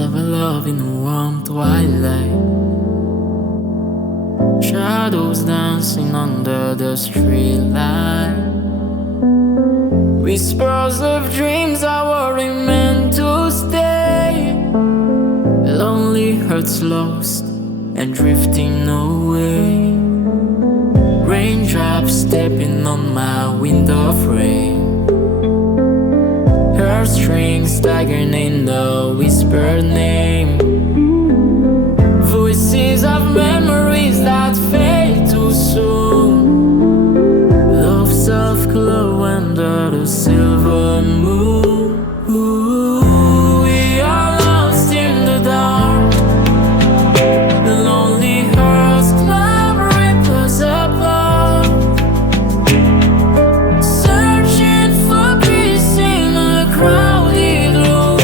of a love in a warm twilight. Shadows dancing under the streetlight. Whispers of dreams are weren't meant to stay. Lonely hearts lost and drifting away. Raindrops stepping on my window frame. Heartstrings staggering in the whispered name. Voices of memories that fade too soon. Love's soft glow under the silver moon. Ooh, we are lost in the dark. Lonely hearts climb ripples apart. Searching for peace in a crowded room.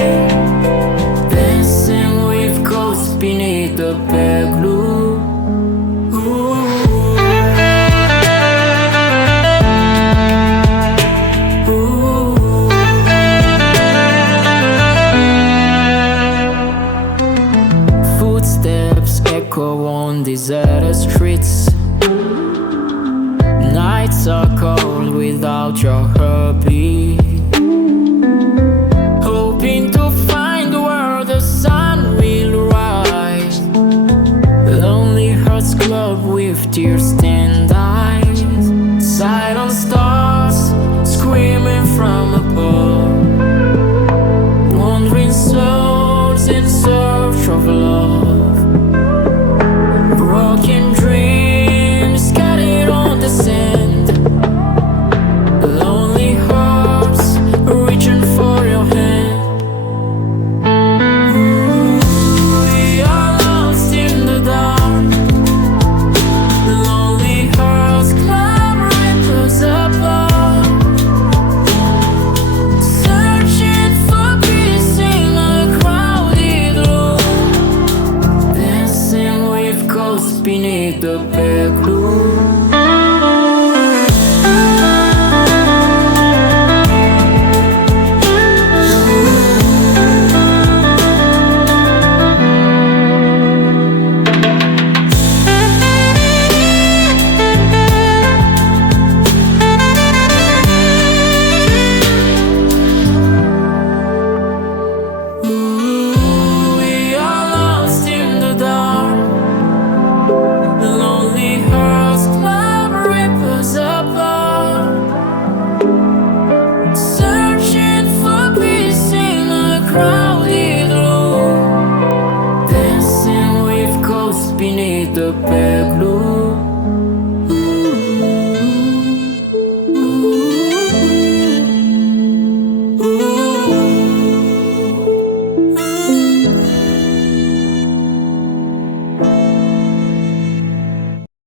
Dancing with ghosts beneath the pale blue. Footsteps echo on deserted streets. Nights are cold without your heartbeat. Hoping to find where the sun will rise. Lonely hearts club with tear-stained eyes. Silent stars screaming from above. Wandering souls in search of love. Broken dreams scattered on the sand. Lonely hearts reaching for your hand. Ooh, we are lost in the dark. Lonely hearts climb ripples apart. Searching for peace in a crowded room. Dancing with ghosts beneath the pale blue. Ooh, we are lost in the dark. Lonely hearts climb ripples apart. Searching for peace in a crowded room. Dancing with ghosts beneath the pale blue.